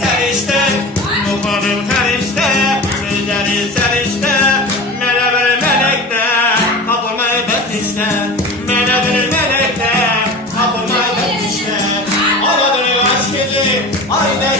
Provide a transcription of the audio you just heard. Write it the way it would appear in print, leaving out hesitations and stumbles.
sen işte, bu konum sen işte, sözleri sen işte, mele bir melekte, kapılmayı ben işte, mele bir melekte, kapılmayı ben işte, Anadolu aşk gece, aynen.